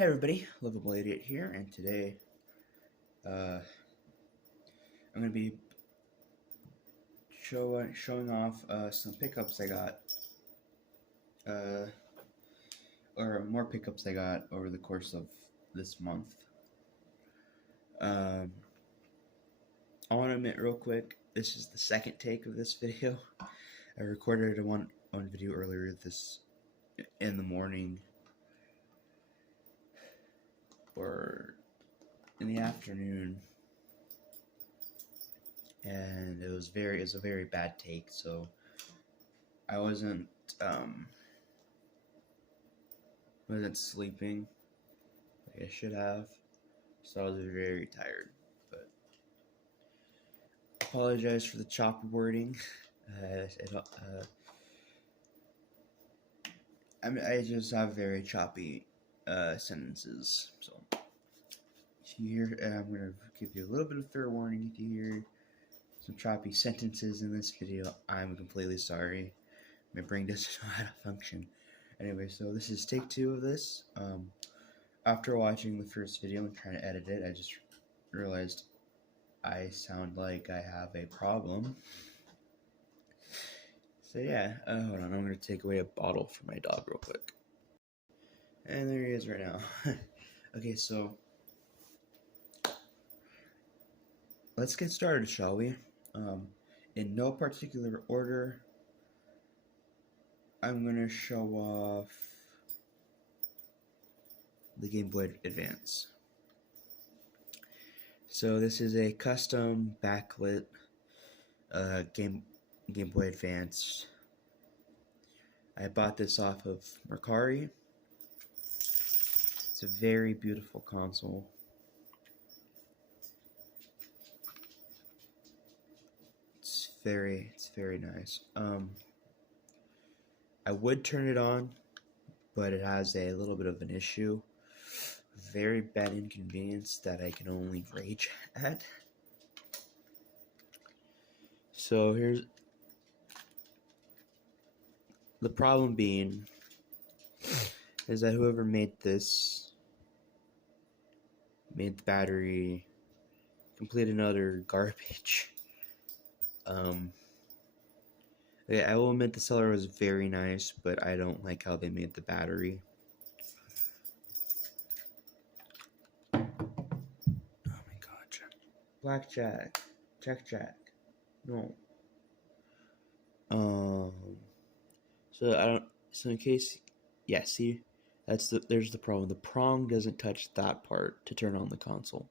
Hey everybody, Loveable Idiot here, and today I'm going to be showing off some pickups I got, or more pickups I got over the course of this month. I want to admit real quick, this is the second take of this video. I recorded one video earlier in the morning, or in the afternoon, and it was a very bad take, so I wasn't sleeping like I should have, so I was very tired. But I apologize for the choppy wording. I just have very choppy sentences, so if you hear, I'm gonna give you a little bit of fair warning. If you hear some choppy sentences in this video, I'm completely sorry. My brain doesn't know how to function. Anyway, so this is take 2 of this. After watching the first video and trying to edit it, I just realized I sound like I have a problem. So yeah, hold on, I'm going to take away a bottle from my dog real quick. And there he is right now. Okay, so let's get started, shall we? In no particular order, I'm going to show off the Game Boy Advance. So this is a custom backlit Game Boy Advance. I bought this off of Mercari. It's a very beautiful console. It's very nice. I would turn it on, but it has a little bit of an issue. Very bad inconvenience that I can only rage at. So here's the problem being is that whoever made this made the battery complete another garbage. I will admit the seller was very nice, but I don't like how they made the battery. Oh my god, Blackjack. Jack. No. So in case, yeah, see, there's the problem. The prong doesn't touch that part to turn on the console.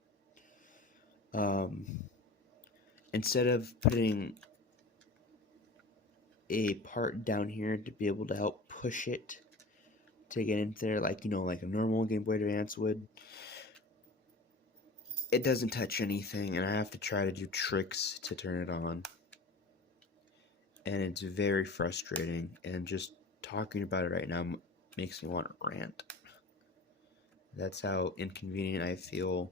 Instead of putting a part down here to be able to help push it to get into there, like a normal Game Boy Advance would, it doesn't touch anything, and I have to try to do tricks to turn it on, and it's very frustrating, and just talking about it right now makes me want to rant. That's how inconvenient I feel,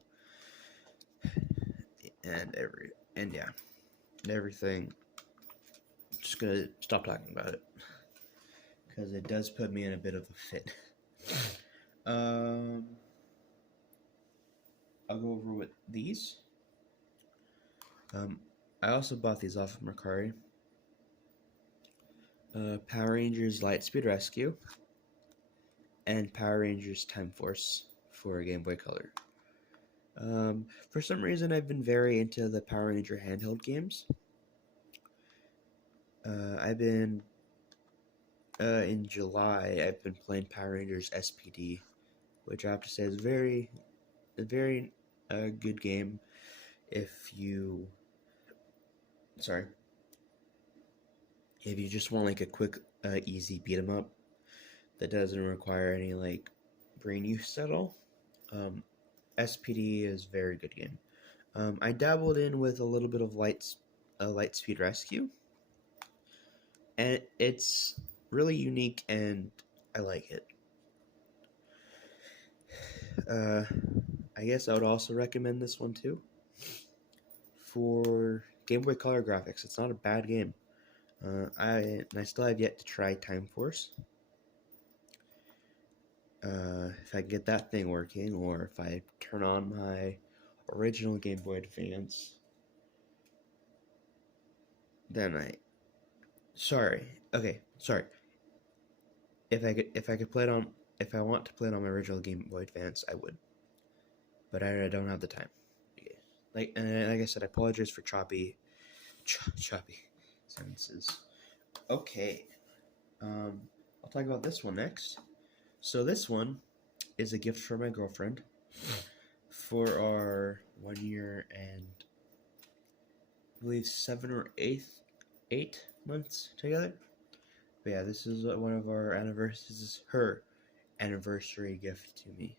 and everything. Just gonna stop talking about it because it does put me in a bit of a fit. I'll go over with these. I also bought these off of Mercari. Power Rangers Lightspeed Rescue and Power Rangers Time Force for Game Boy Color. For some reason, I've been very into the Power Ranger handheld games. In July, I've been playing Power Rangers SPD, which I have to say is a very good game if you just want like a quick, easy beat 'em up that doesn't require any like brain use at all. SPD is a very good game. I dabbled in with a little bit of Lightspeed Rescue, and it's really unique, and I like it. I guess I would also recommend this one too. For Game Boy Color graphics, it's not a bad game. I still have yet to try Time Force. if I get that thing working, or if I turn on my original Game Boy Advance, then sorry. If I could play it on, if I want to play it on my original Game Boy Advance, I would, but I don't have the time. Like I said, I apologize for choppy sentences. Okay, I'll talk about this one next. So this one is a gift for my girlfriend for our 1 year and I believe 7 or 8 months together. But yeah, this is one of our anniversaries. This is her anniversary gift to me.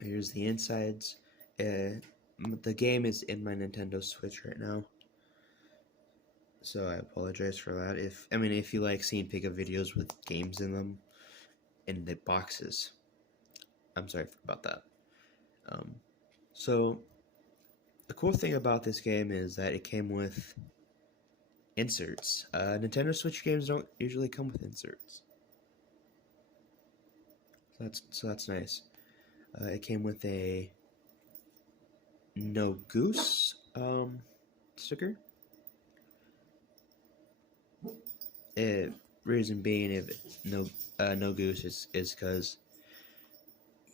Here's the insides. The game is in my Nintendo Switch right now, so I apologize for that. If you like seeing pickup videos with games in them in the boxes, I'm sorry about that. So the cool thing about this game is that it came with inserts. Nintendo Switch games don't usually come with inserts, so that's nice. It came with a no goose sticker. Reason being, if no goose is because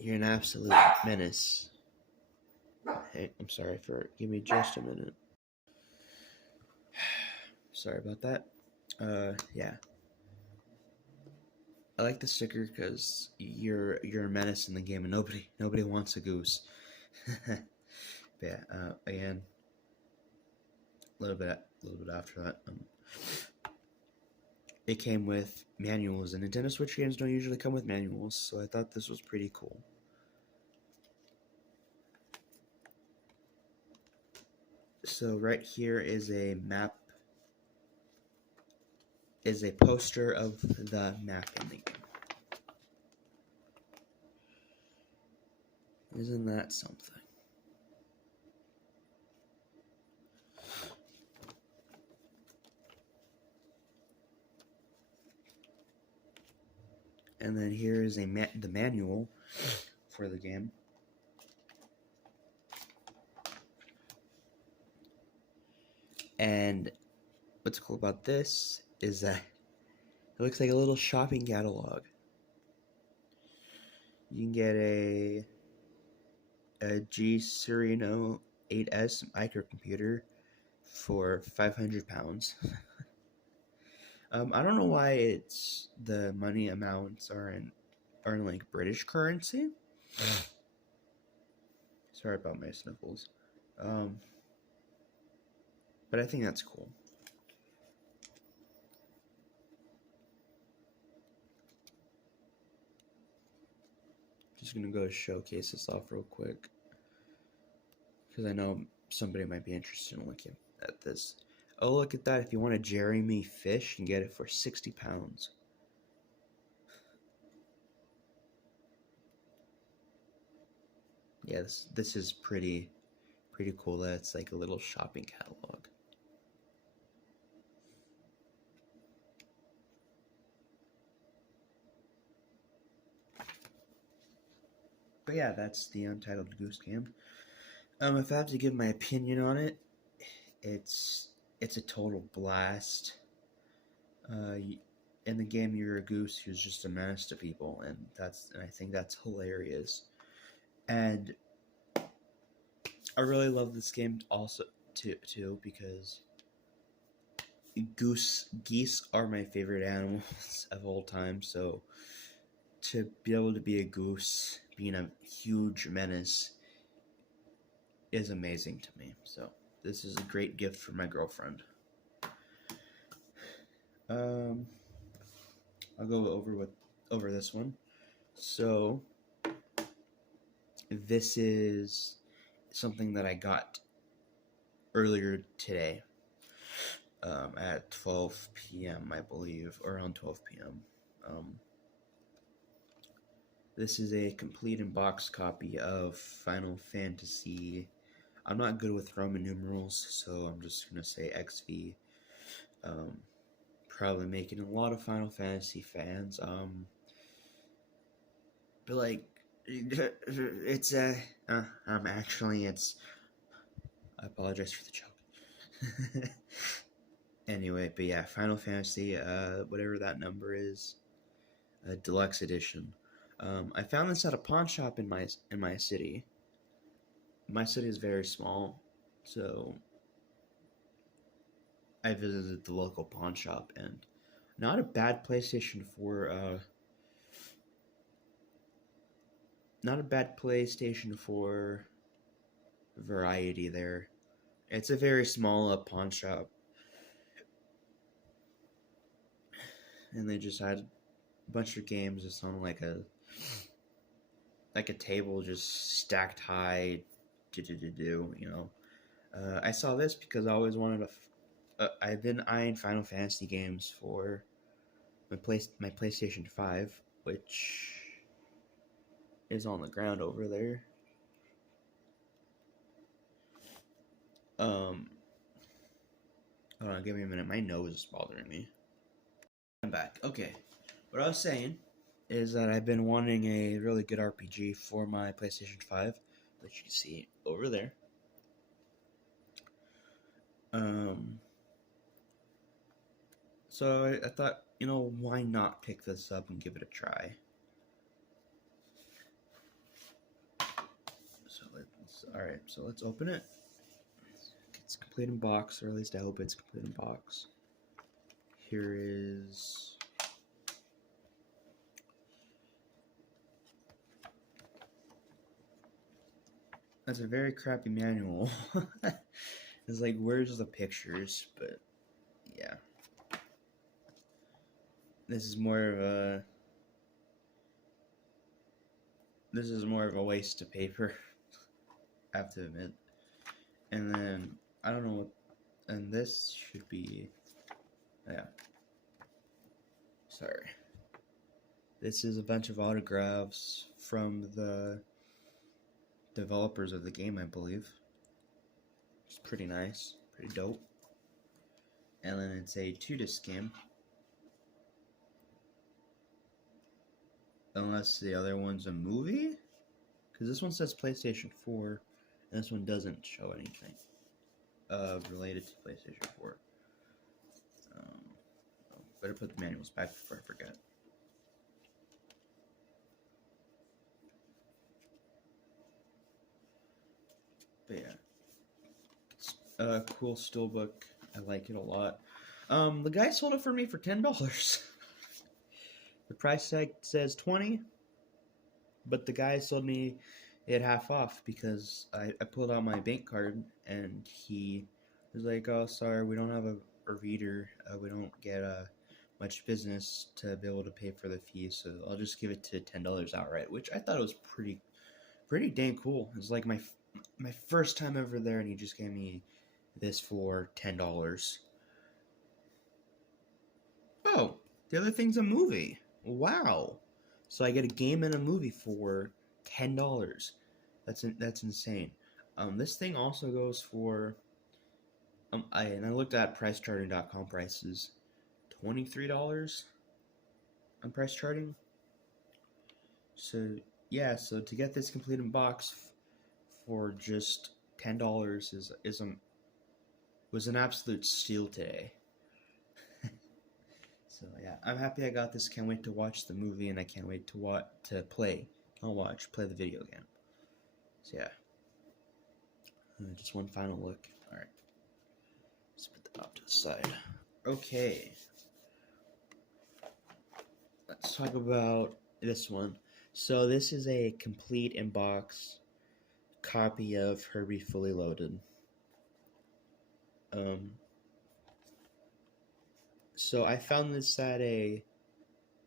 you're an absolute menace. Hey, I'm sorry give me just a minute. Sorry about that. Yeah. I like the sticker because you're a menace in the game, and nobody wants a goose. But yeah, again, a little bit after that, it came with manuals, and Nintendo Switch games don't usually come with manuals, so I thought this was pretty cool. So right here is a map, is a poster of the map in the game. Isn't that something? And then here is the manual for the game. And what's cool about this is that it looks like a little shopping catalog. You can get a G Sereno 8S microcomputer for £500. I don't know why the money amounts are in like British currency. Sorry about my sniffles. But I think that's cool. Just gonna go showcase this off real quick because I know somebody might be interested in looking at this. Oh, look at that. If you want a Jeremy fish, you can get it for £60. Yeah, this is pretty cool that it's like a little shopping catalog. But yeah, that's the Untitled Goose Game. If I have to give my opinion on it, it's a total blast. In the game, you're a goose who's just a menace to people, and I think that's hilarious. And I really love this game also too because geese are my favorite animals of all time. So to be able to be a goose, being a huge menace, is amazing to me. So this is a great gift for my girlfriend. I'll go over this one. So this is something that I got earlier today at 12 p.m. I believe, or around 12 p.m. This is a complete in box copy of Final Fantasy. I'm not good with Roman numerals, so I'm just gonna say XV. probably making a lot of Final Fantasy fans. But like, it's actually it's. I apologize for the joke. Anyway, but yeah, Final Fantasy, whatever that number is, deluxe edition. I found this at a pawn shop in my city. My city is very small, so I visited the local pawn shop, and not a bad PlayStation 4. Not a bad PlayStation 4 variety there. It's a very small pawn shop, and they just had a bunch of games just on like a table just stacked high. You know. I saw this because I always wanted I've been eyeing Final Fantasy games for my PlayStation 5, which is on the ground over there. Hold on, give me a minute. My nose is bothering me. I'm back. Okay. What I was saying is that I've been wanting a really good RPG for my PlayStation 5, which you can see over there. So I thought, why not pick this up and give it a try? So let's open it. It's complete in box, or at least I hope it's complete in box. Here is that's a very crappy manual. It's like, where's the pictures? But yeah, this is more of a waste of paper, I have to admit. And then I don't know, and this should be, yeah. Sorry. This is a bunch of autographs from the developers of the game, I believe. It's pretty nice, pretty dope. And then it's a 2-disc game. Unless the other one's a movie? Because this one says PlayStation 4, and this one doesn't show anything related to PlayStation 4. Better put the manuals back before I forget. But yeah, it's a cool steelbook. I like it a lot. The guy sold it for me for $10. The price tag says $20, but the guy sold me it half off because I pulled out my bank card and he was like, "Oh, sorry, we don't have a reader. We don't get much business to be able to pay for the fee, so I'll just give it to $10 outright," which I thought was pretty dang cool. It was like my first time ever there, and he just gave me this for $10. Oh, the other thing's a movie. Wow. So I get a game and a movie for $10. That's insane. This thing also goes for I looked at pricecharting.com prices, $23 on price charting. So yeah, so to get this complete in box for just $10 was an absolute steal today. So yeah, I'm happy I got this. Can't wait to watch the movie, and I can't wait to play the video game. So yeah, just one final look. All right, let's put that off to the side. Okay, let's talk about this one. So this is a complete in-box copy of Herbie Fully Loaded. So I found this at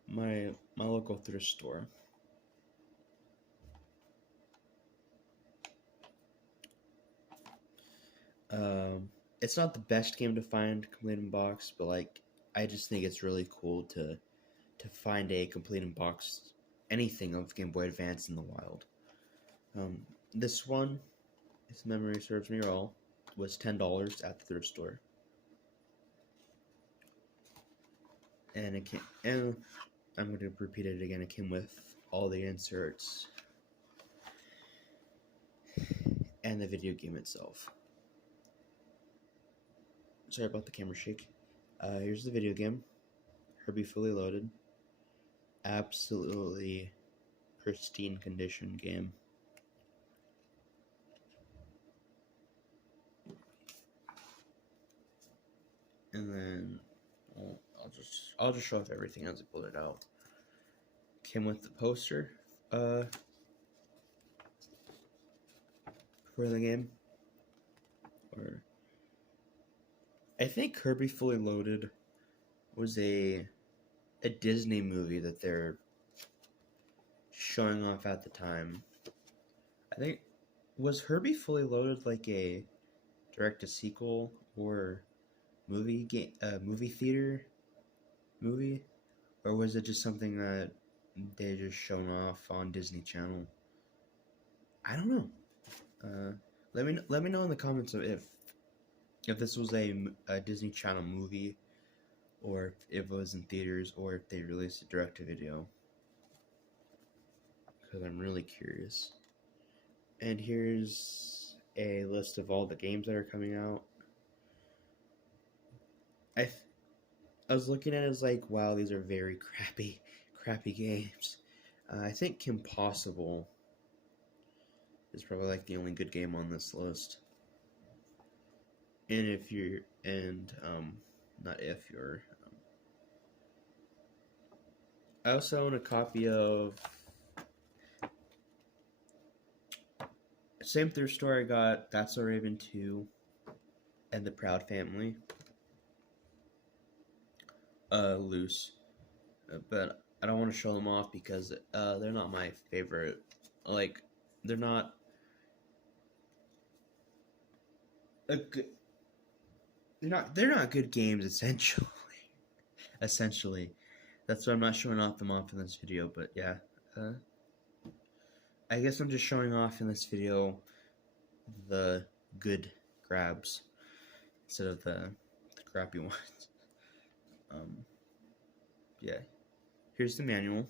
my local thrift store. It's not the best game to find complete in box, but like I just think it's really cool to find a complete in box anything of Game Boy Advance in the wild. This one, if memory serves me well, was $10 at the thrift store. And it came, and I'm going to repeat it again. It came with all the inserts and the video game itself. Sorry about the camera shake. Here's the video game. Herbie fully loaded. Absolutely pristine condition game. And then I'll just show off everything as I pull it out. Came with the poster for the game. Or I think Kirby Fully Loaded was a Disney movie that they're showing off at the time. I think was Herbie Fully Loaded like a direct to sequel or movie theater movie, or was it just something that they just shown off on Disney Channel? I don't know. Let me know in the comments if this was a Disney Channel movie, or if it was in theaters, or if they released a direct to video. Because I'm really curious. And here's a list of all the games that are coming out. I was looking at it as like, wow, these are very crappy games. I think Kim Possible is probably like the only good game on this list. And if you're, not if you're, I also own a copy of same thrift store I got That's So Raven 2 and The Proud Family. Loose. But I don't want to show them off because they're not my favorite. Like, they're not a good. They're not good games. Essentially, that's why I'm not showing them off in this video. But yeah, I guess I'm just showing off in this video the good grabs instead of the crappy ones. Yeah. Here's the manual.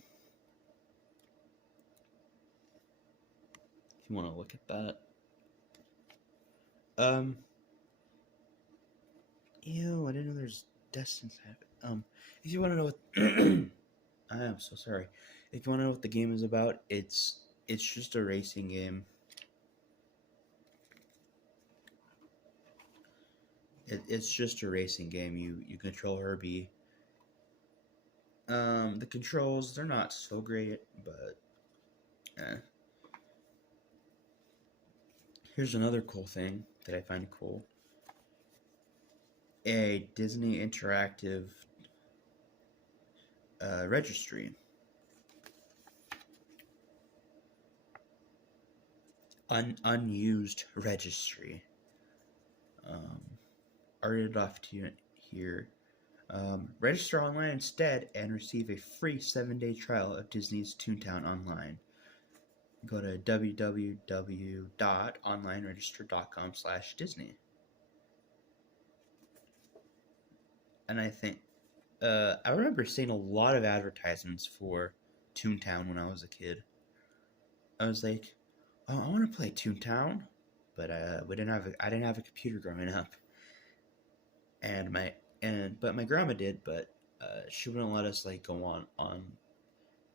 If you want to look at that. Ew, I didn't know there's dust inside of it. If you want to know what I am so sorry. If you want to know what the game is about, it's just a racing game. It's just a racing game. You control Herbie. The controls, they're not so great, but here's another cool thing that I find cool. A Disney interactive registry. Unused registry. I'll read it off to you here. Register online instead and receive a free 7-day trial of Disney's Toontown Online. Go to www.onlineregister.com/Disney. And I think, I remember seeing a lot of advertisements for Toontown when I was a kid. I was like, oh, I want to play Toontown, but I didn't have a computer growing up. But my grandma did, but she wouldn't let us like go on.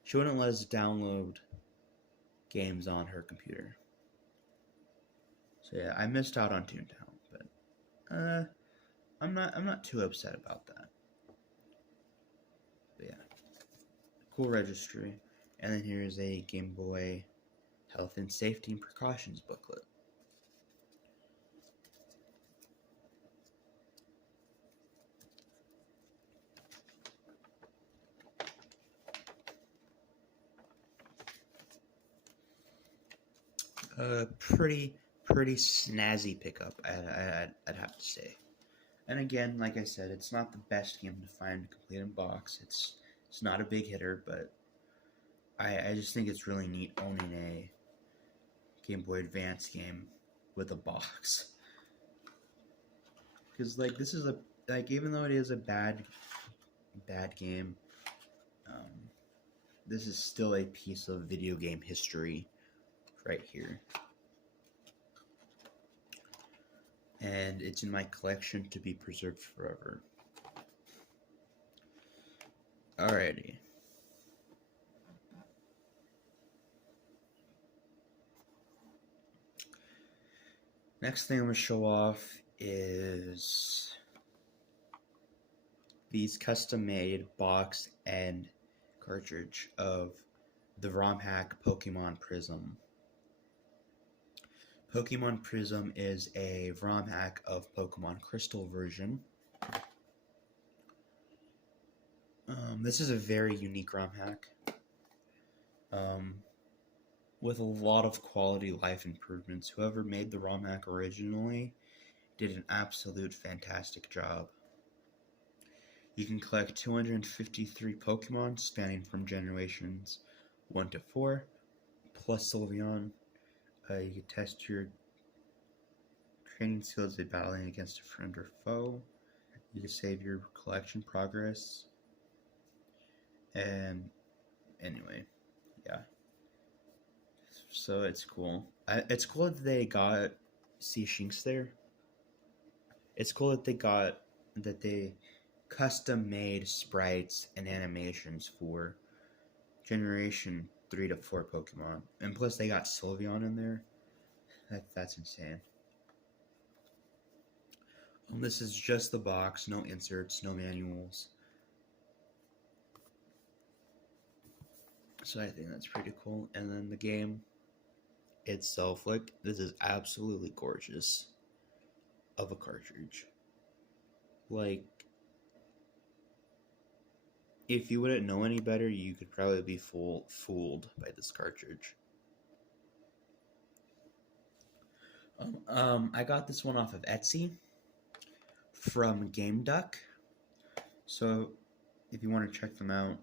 She wouldn't let us download games on her computer. So yeah, I missed out on Toontown, but I'm not too upset about that. But yeah, cool registry. And then here's a Game Boy Health and Safety and Precautions booklet. Pretty snazzy pickup, I'd have to say. And again, like I said, it's not the best game to find complete in box. It's not a big hitter, but I just think it's really neat owning a Game Boy Advance game with a box. Because like this is even though it is a bad bad game. This is still a piece of video game history right here. And it's in my collection to be preserved forever. Alrighty. Next thing I'm going to show off is these custom-made box and cartridge of the ROM hack Pokemon Prism. Pokemon Prism is a ROM hack of Pokemon Crystal version. This is a very unique ROM hack with a lot of quality life improvements. Whoever made the ROM hack originally did an absolute fantastic job. You can collect 253 Pokemon spanning from generations 1 to 4, plus Sylveon. You can test your training skills by battling against a friend or foe. You can save your collection progress. And anyway, yeah. So it's cool. It's cool that they got Shinx there. It's cool that they custom made sprites and animations for generation 3 to 4 Pokemon. And plus they got Sylveon in there. That's insane. This is just the box, no inserts, no manuals. So I think that's pretty cool. And then the game itself, like, this is absolutely gorgeous of a cartridge. Like, if you wouldn't know any better, you could probably be fooled by this cartridge. I got this one off of Etsy from Game Duck. So if you want to check them out,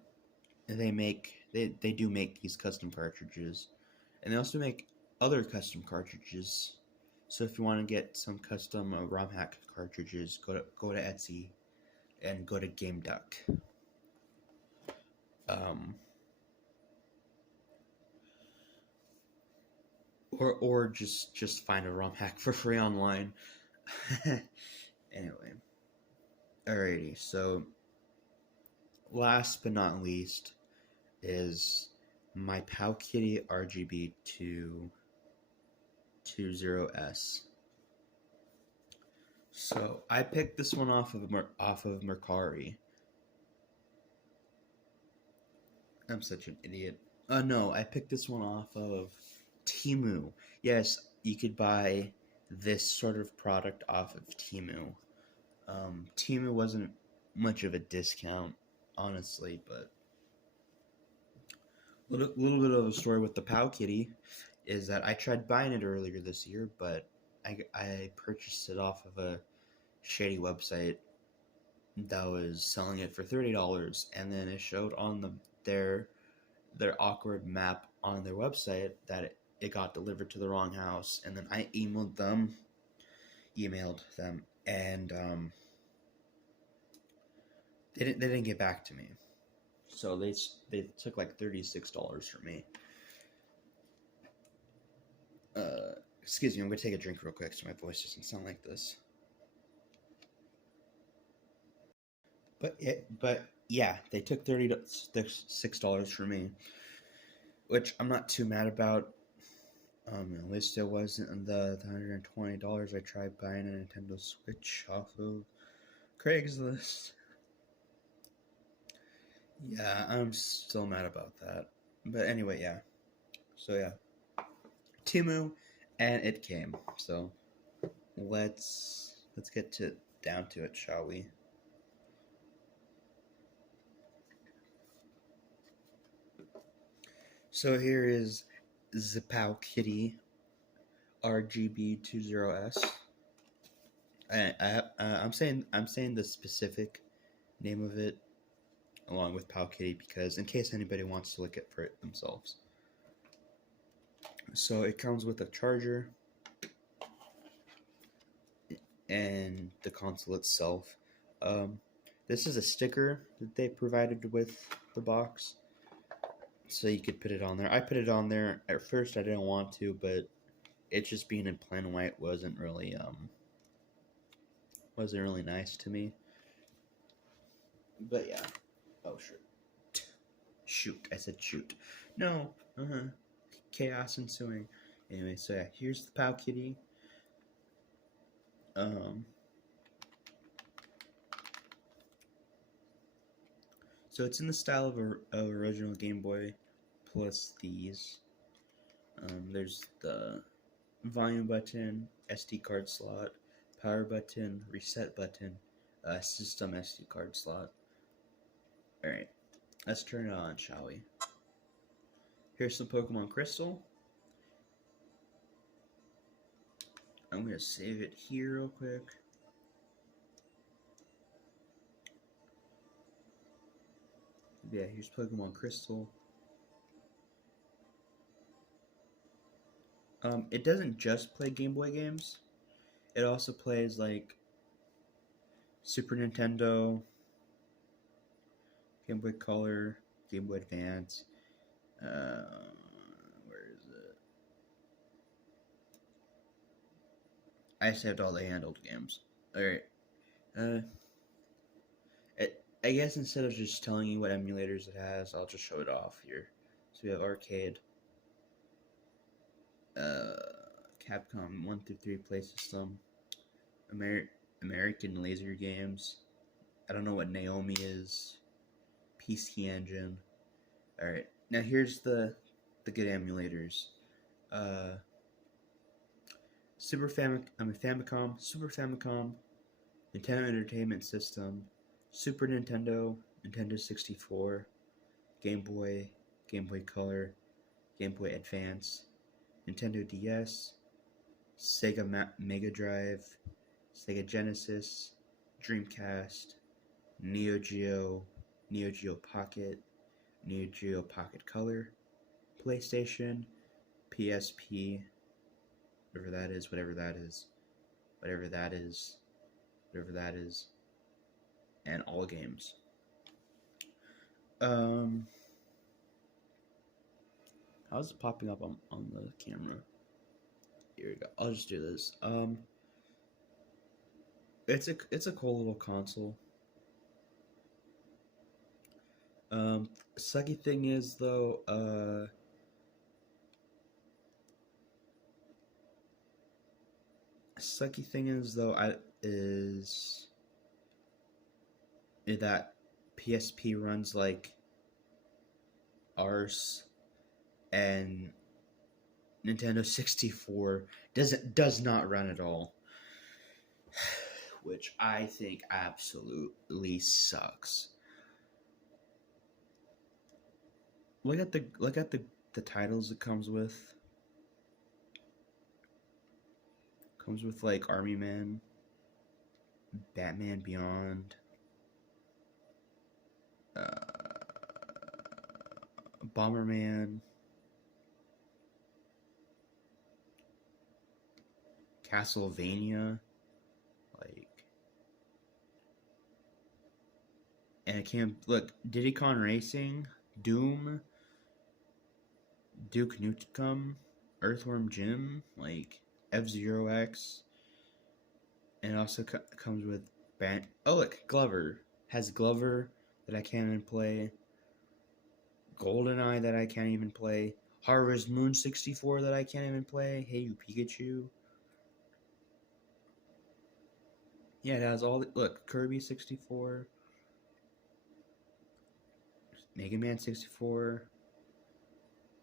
they do make these custom cartridges, and they also make other custom cartridges. So if you want to get some custom ROM hack cartridges, go to Etsy and go to Game Duck. Or just find a ROM hack for free online. Anyway, alrighty. So last but not least is my Powkiddy RGB 220S. So I picked this one off of Mercari. I'm such an idiot. No, I picked this one off of Temu. Yes, you could buy this sort of product off of Temu. Temu wasn't much of a discount, honestly, but little bit of a story with the Powkiddy is that I tried buying it earlier this year, but I purchased it off of a shady website that was selling it for $30, and then it showed on their awkward map on their website that it got delivered to the wrong house, and then I emailed them, and they didn't get back to me. So they took like $36 from me. Excuse me, I'm gonna take a drink real quick so my voice doesn't sound like this. But yeah, they took $36 from me, which I'm not too mad about. At least it wasn't the $120 I tried buying a Nintendo Switch off of Craigslist. Yeah, I'm still mad about that. But anyway, yeah. So yeah, Temu, and it came. So let's get down to it, shall we? So here is the Powkiddy RGB 20S. I'm saying the specific name of it along with Powkiddy because in case anybody wants to look at for it themselves. So it comes with a charger and the console itself. This is a sticker that they provided with the box, so you could put it on there. I put it on there at first. I didn't want to, but it just being in plain white wasn't really nice to me. But yeah. Oh shoot! I said shoot. No. Chaos ensuing. Anyway, so yeah, here's the Pow Kitty. So it's in the style of original Game Boy, plus these. There's the volume button, SD card slot, power button, reset button, system SD card slot. Alright, let's turn it on, shall we? Here's some Pokemon Crystal. I'm going to save it here real quick. Yeah, here's Pokemon Crystal. It doesn't just play Game Boy games. It also plays like Super Nintendo, Game Boy Color, Game Boy Advance. Where is it? I saved all the handheld games. Alright. I guess instead of just telling you what emulators it has, I'll just show it off here. So we have Arcade, Capcom 1 through 3 Play System, American Laser Games. I don't know what Naomi is. PC Engine. Alright, now here's the good emulators. Famicom, Super Famicom, Nintendo Entertainment System, Super Nintendo, Nintendo 64, Game Boy, Game Boy Color, Game Boy Advance, Nintendo DS, Sega Mega Drive, Sega Genesis, Dreamcast, Neo Geo, Neo Geo Pocket, Neo Geo Pocket Color, PlayStation, PSP, whatever that is, and all games. How's it popping up on the camera? Here we go. I'll just do this. It's a cool little console. Sucky thing is though, that PSP runs like arse, and Nintendo 64 does not run at all, which I think absolutely sucks. Look at the titles it comes with. Comes with like Army Man, Batman Beyond, Bomberman, Castlevania, and it can't look Diddy Kong Racing, Doom, Duke Nukem, Earthworm Jim, F-Zero X, and it also comes with Glover. Has Glover that I can't even play, GoldenEye that I can't even play, Harvest Moon 64 that I can't even play, Hey You Pikachu. Yeah, it has all Kirby 64, Mega Man 64.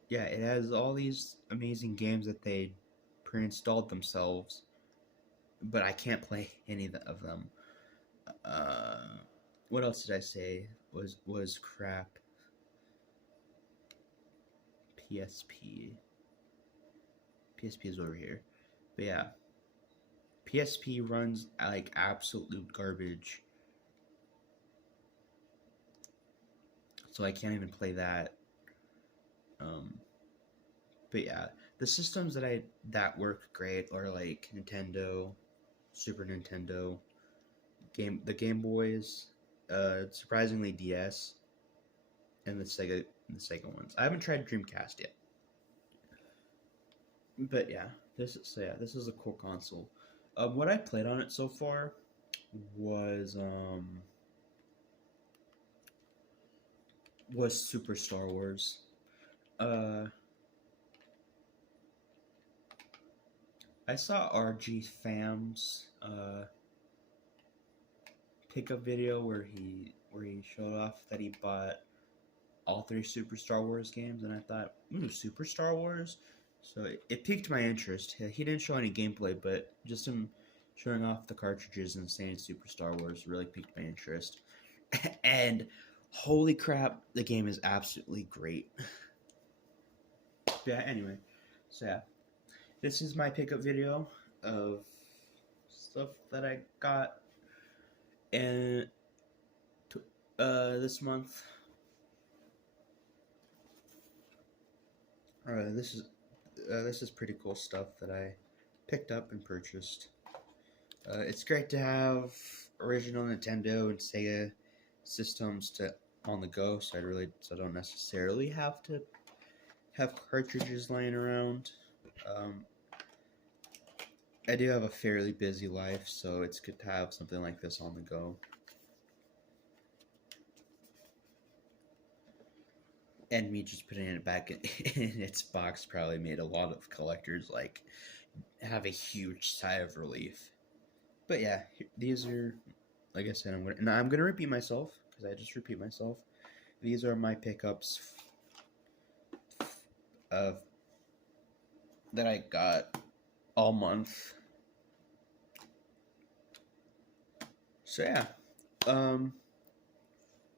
Yeah, it has all these amazing games that they pre-installed themselves, but I can't play any of them. What else did I say was crap? PSP is over here. But yeah, PSP runs like absolute garbage, so I can't even play that. But yeah, the systems that work great are like Nintendo, Super Nintendo, the Game Boys, surprisingly DS and the Sega ones. I haven't tried Dreamcast yet, but yeah, this is a cool console. What I played on it so far was Super Star Wars. Uh, I saw RG Fam's pickup video where he showed off that he bought all three Super Star Wars games, and I thought, ooh, Super Star Wars. So it piqued my interest. He didn't show any gameplay, but just him showing off the cartridges and saying Super Star Wars really piqued my interest. And holy crap, the game is absolutely great. Yeah, anyway, so yeah, this is my pickup video of stuff that I got and this month. This is pretty cool stuff that I picked up and purchased. It's great to have original Nintendo and Sega systems on the go, so I don't necessarily have to have cartridges laying around. I do have a fairly busy life, so it's good to have something like this on the go. And me just putting it back in its box probably made a lot of collectors have a huge sigh of relief. But yeah, these are, like I said, I'm gonna repeat myself because I just repeat myself. These are my pickups of that I got all month. So yeah,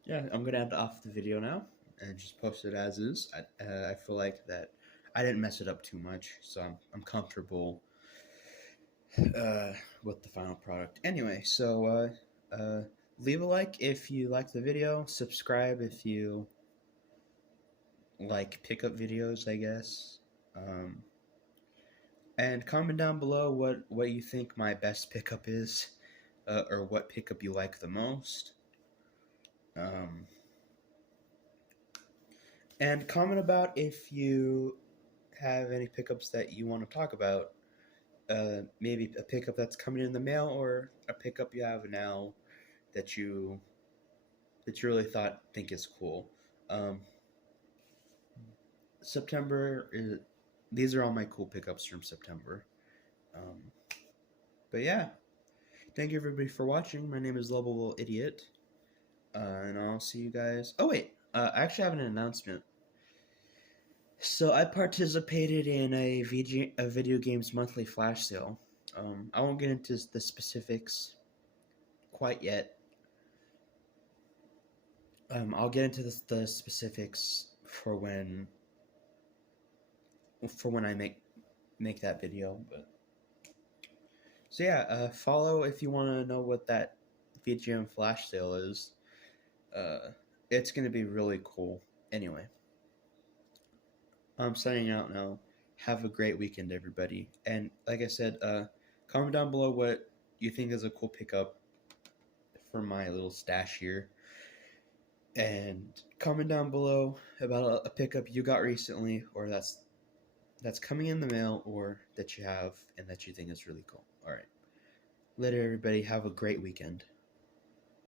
yeah, I'm gonna end off the video now and just post it as is. I feel like that I didn't mess it up too much, so I'm comfortable with the final product. Anyway, so leave a like if you like the video. Subscribe if you like pickup videos, I guess. And comment down below what you think my best pickup is, or what pickup you like the most. And comment about if you have any pickups that you want to talk about. Maybe a pickup that's coming in the mail, or a pickup you have now that you really think is cool. September is these are all my cool pickups from September. But yeah, thank you everybody for watching. My name is Loveable Idiot, and I'll see you guys. Oh wait, I actually have an announcement. So I participated in a video games monthly flash sale. I won't get into the specifics quite yet. I'll get into the specifics for when I make that video. But so yeah, follow if you want to know what that VGM flash sale is. It's gonna be really cool. Anyway, I'm signing out now. Have a great weekend, everybody. And like I said, comment down below what you think is a cool pickup for my little stash here. And comment down below about a pickup you got recently, or that's coming in the mail, or that you have and that you think is really cool. All right. Later, everybody. Have a great weekend.